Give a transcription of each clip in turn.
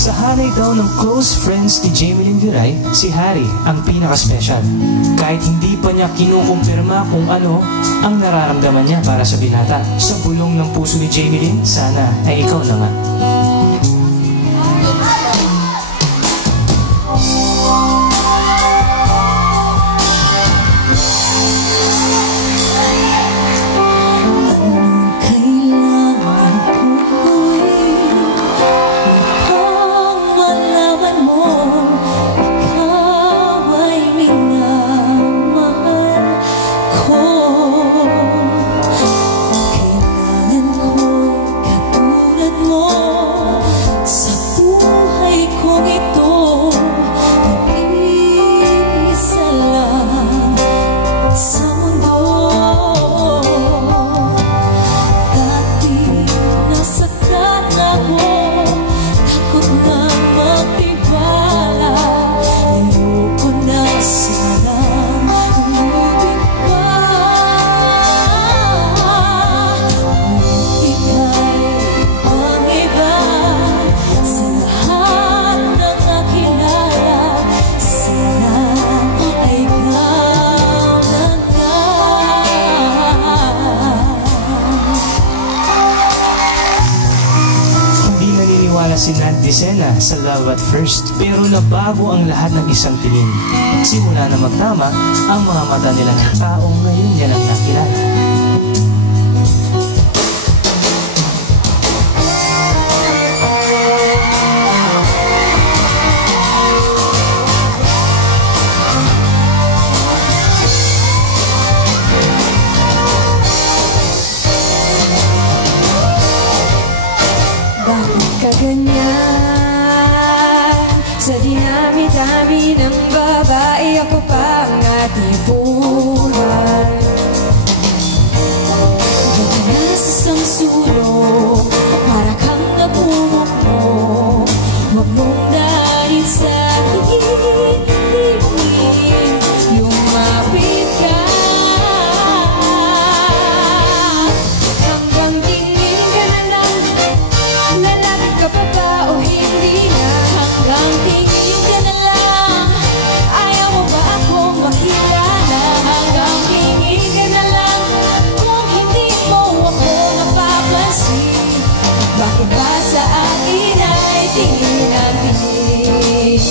Sa hanay daw ng close friends ni Jamelyn Viray, si Harry ang pinaka-special. Kahit hindi pa niya kinukumpirma kung ano ang nararamdaman niya para sa binata. Sa bulong ng puso ni Jamelyn, sana ay ikaw na nga. Si Nat Dicena sa Love at First, pero nabago ang lahat ng isang tingin. Simula na magtama ang mga mata nila ng taong ngayon niya lang nakilala. Ganyan, sa dinami-dami ng babae, ako pa ang ating buhay. Ganyan sa isang sulok, para kang nabumukmo. Huwag mong narin sa hihingin, lumapit ka. Hanggang tingin ka na lang, lalapit ka pa ba o hindi na? Hanggang tingin ka na lang, ayaw mo ba akong makilala? Hanggang tingin ka na lang, kung hindi mo ako napapansin, bakit ba sa akin ay tingin ang tingin?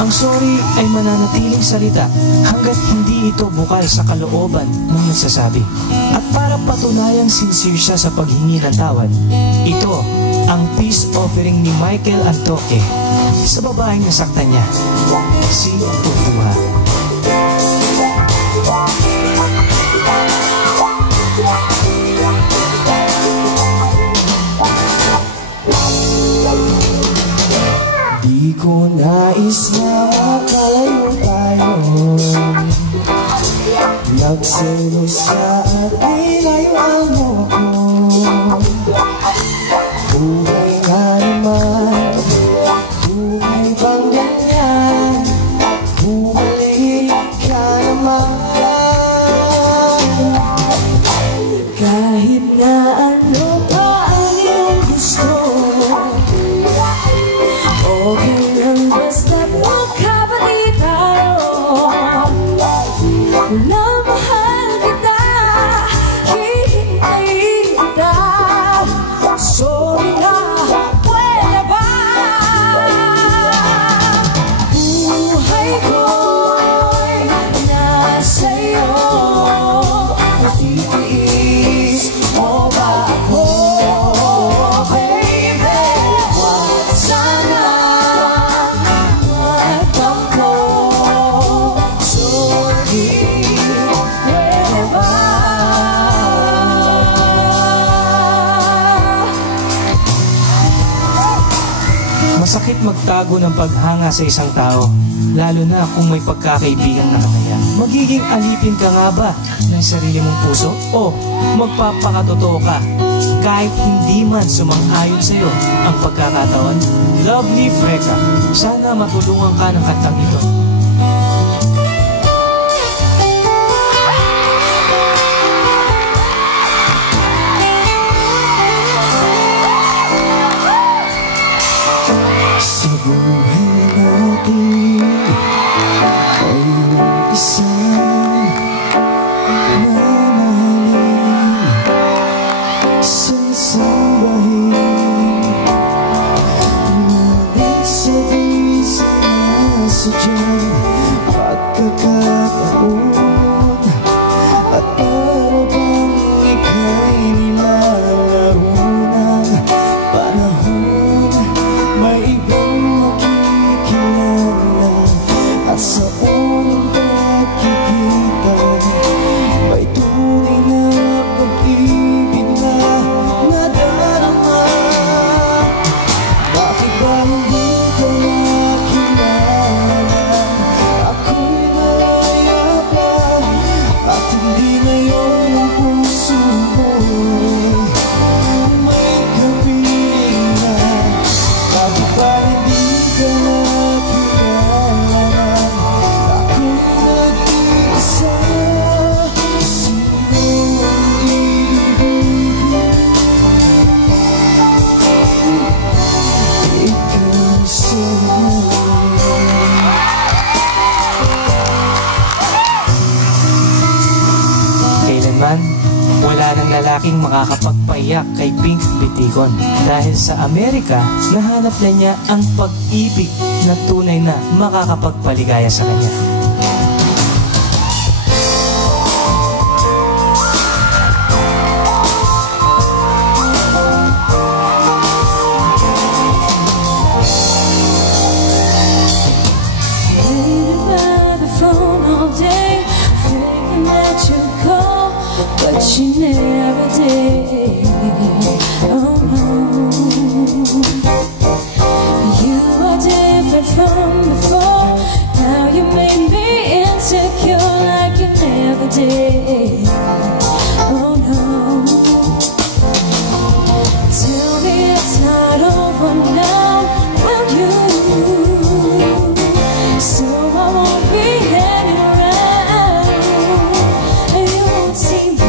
Ang sorry ay mananatiling salita hanggat hindi ito bukal sa kalooban ng nagsasabi. At para patunayang sincere siya sa paghingi ng tawad, ito ang peace offering ni Michael Antoque sa babaeng nasaktan niya, si Utuha. Di ko nais na makalayo tayo, nagselos ka at nilayuan mo ako. Buhay nga naman, buhay bang ganyan, bumalik ka naman. Kahit na ano pa ang iyong gusto, okay lang basta't magkapatid tayo. Minamahal kita, hihintayin kita. Sorry na, pwede ba? Buhay ko'y nasa'yo. Matitiis mo ba ako, baby? Wag sana magtampo. Sorry, pwede ba? Masakit magtago ng paghanga sa isang tao, lalo na kung may pagkakaibigan na kamaya. Magiging alipin ka nga ba ng sarili mong puso? O magpapakatotoo ka kahit hindi man sumang-ayon sa'yo ang pagkakataon? Lovely Freka, sana matulungan ka ng kantang ito. lalaking makakapagpayak kay Pink Bitikon. Dahil sa Amerika, nahanap na niya ang pag-ibig na tunay na makakapagpaligaya sa kanya. But you never did. Oh no, you are different from before. Now you make me insecure like you never did. Oh no, tell me it's not over now, will you? So I won't be hanging around, and you won't see me.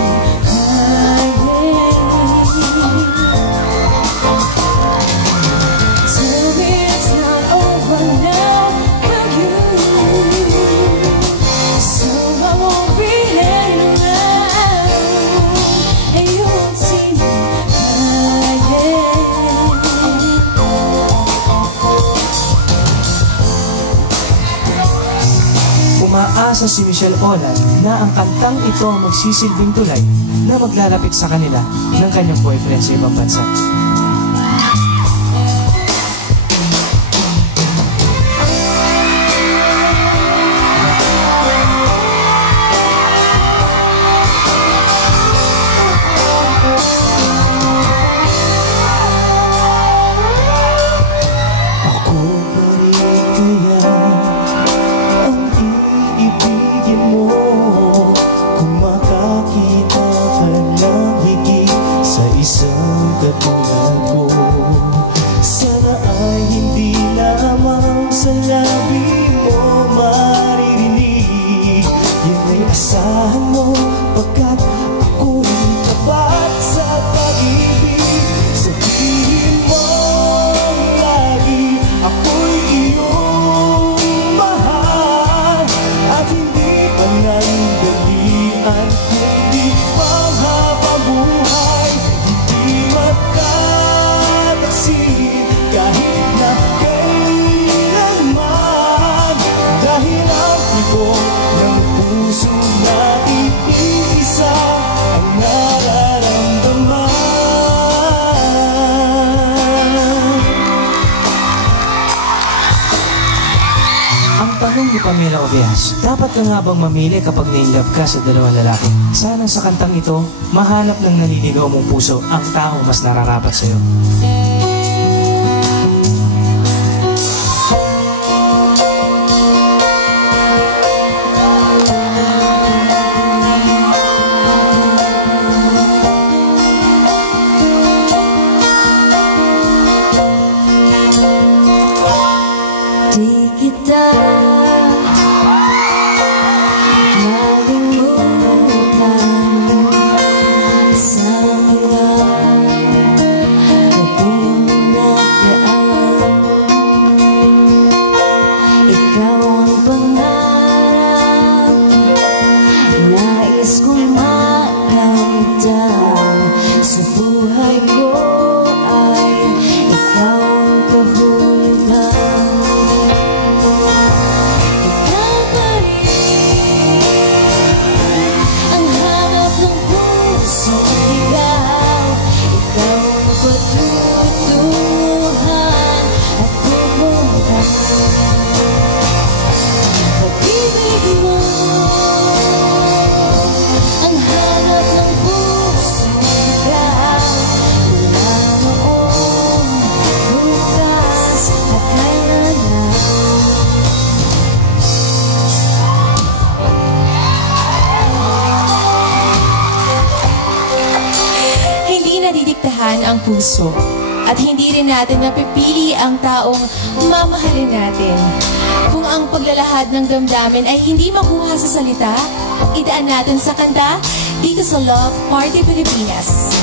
Umaasa si Michelle Olan na ang kantang ito ang magsisilbing tulay na maglalapit sa kanila ng kanyang boyfriend sa ibang bansa. Sana ay hindi lamang sa labi mo maririnig. Yun ay asahan mo, pagkat ako'y tapat sa pag-ibig. Sabihin mo lagi, ako'y iyong mahal, at hindi panandalian, kundi panghabang buhay. Hindi magkataksip kahit na kailanman, dahil ang tibok ng puso natin iisa ang nararamdaman. Ang tanong ni Pamela Oveas, dapat ka nga bang mamili kapag na-inlove ka sa dalawang lalaki? Sana sa kantang ito, mahanap ng naliligaw mong puso ang taong mas nararapat sa'yo. Di kita malimutan sa mga gabing nagaan. Ikaw ang pangarap, nais kong maramdam sa buhay ko, ay ikaw ang kahulugan. Nadidiktahan ang puso, at hindi rin natin napipili ang taong mamahalin natin. Kung ang paglalahad ng damdamin ay hindi makuha sa salita, idaan natin sa kanta dito sa Love Party Pilipinas.